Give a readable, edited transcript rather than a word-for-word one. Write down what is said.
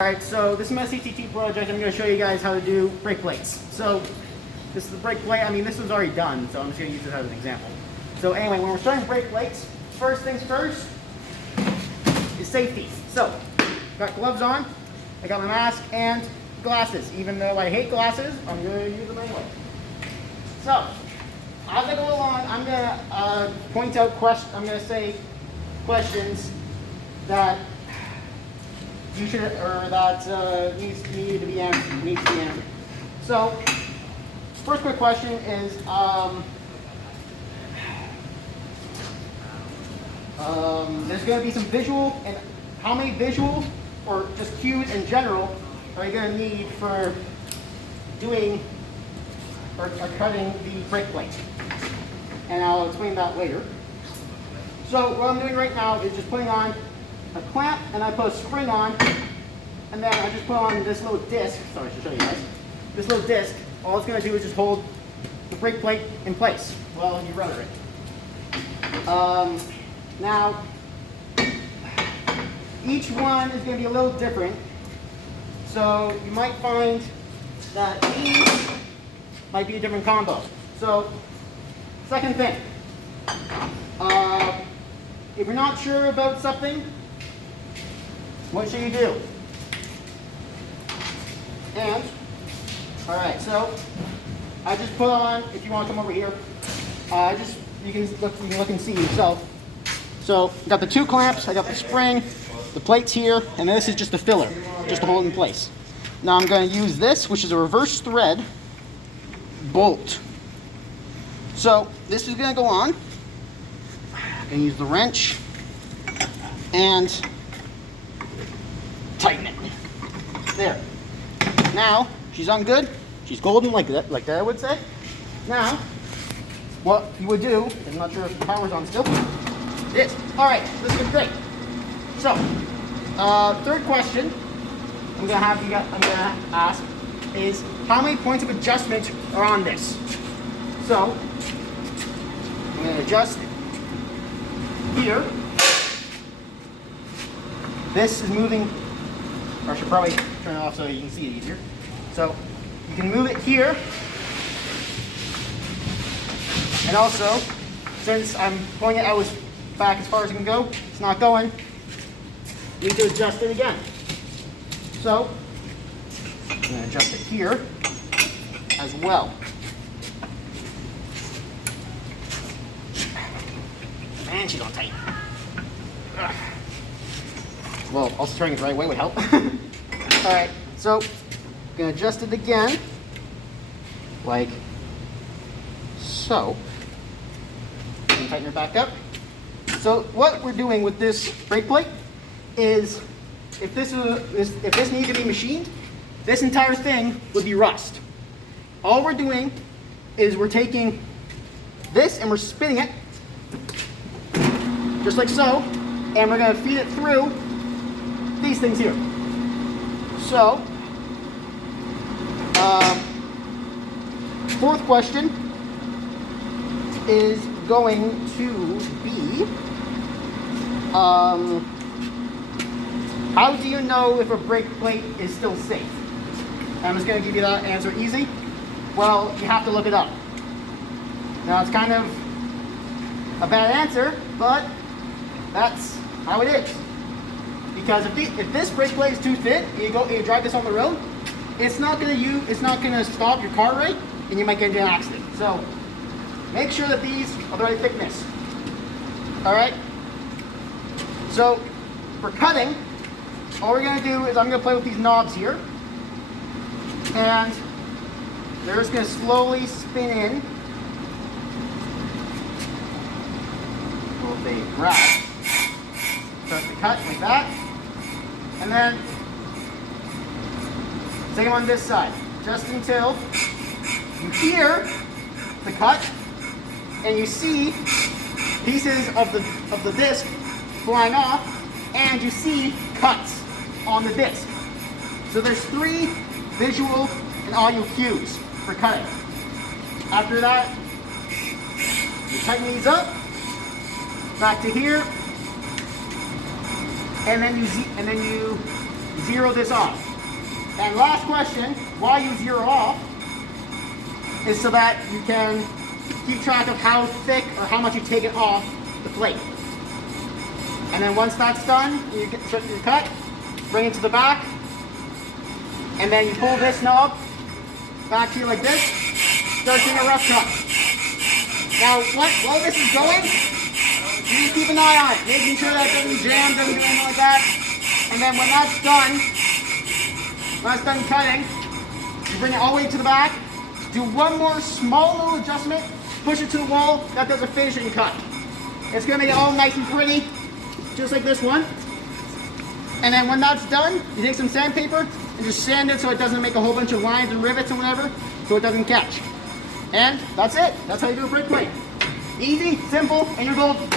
Alright, so this is my CCT project. I'm going to show you guys how to do brake plates. So this is the brake plate. I mean, this was already done, so I'm just going to use this as an example. So anyway, when we're starting brake plates, first things first is safety. So, got gloves on, I got my mask and glasses. Even though I hate glasses, I'm going to use them anyway. So, as I go along, I'm going to point out questions. I'm going to say questions that you should, or that needs to be answered. So, first quick question is, there's going to be some visual, and how many visual or just cues in general are you going to need for doing or cutting the brake plate? And I'll explain that later. So what I'm doing right now is just putting on a clamp, and I put a spring on, and then I just put on this little disc. Sorry, I should show you guys. This little disc, all it's going to do is just hold the brake plate in place while you rotor it. Now, each one is going to be a little different. So you might find that these might be a different combo. So, second thing, if you're not sure about something, what should you do? And, all right, so I just put on, if you want to come over here, you can look and see yourself. So, I got the two clamps, I got the spring, the plates here, and this is just a filler, just to hold in place. Now I'm going to use this, which is a reverse thread bolt. So, this is going to go on. I'm going to use the wrench and tighten it. There. Now, she's on good. She's golden like that I would say. Now, what you would do, I'm not sure if the power's on still. It is. Alright, this is great. So, third question I'm gonna ask is how many points of adjustment are on this? So, I'm gonna adjust here. This is moving, or I should probably turn it off so you can see it easier. So, you can move it here. And also, since I'm pulling it out back as far as it can go, it's not going. You need to adjust it again. So, I'm going to adjust it here as well. Man, she's on tight. Ugh. Well, also turning it the right way would help. Alright, so I'm going to adjust it again, like so. And tighten it back up. So what we're doing with this brake plate is, if this needed to be machined, this entire thing would be rust. All we're doing is we're taking this and we're spinning it, just like so, and we're going to feed it through these things here. So, fourth question is going to be, how do you know if a brake plate is still safe? I'm just going to give you that answer easy. Well, you have to look it up. Now, it's kind of a bad answer, but that's how it is. Because if this brake plate is too thin, and you drive this on the road, it's not going to stop your car right, and you might get into an accident. So, make sure that these are the right thickness. All right. So, for cutting, all we're going to do is I'm going to play with these knobs here, and they're just going to slowly spin in. Little big grab. Start to cut like that, and then same on this side, just until you hear the cut and you see pieces of the disc flying off, and you see cuts on the disc. So there's 3 visual and audio cues for cutting. After that, you tighten these up, back to here, and then you zero this off. And last question, why you zero off is so that you can keep track of how thick or how much you take it off the plate. And then once that's done, you get your cut, bring it to the back, and then you pull this knob back to you like this, start doing a rough cut. Now, while this is going, you need to keep an eye on it, making sure that it doesn't jam, doesn't do anything like that. And then when that's done cutting, you bring it all the way to the back, do one more small little adjustment, push it to the wall, that does a finishing cut. It's gonna make it all nice and pretty, just like this one. And then when that's done, you take some sandpaper and just sand it so it doesn't make a whole bunch of lines and rivets and whatever, so it doesn't catch. And that's it. That's how you do a brick plate. Easy, simple, and you're golden.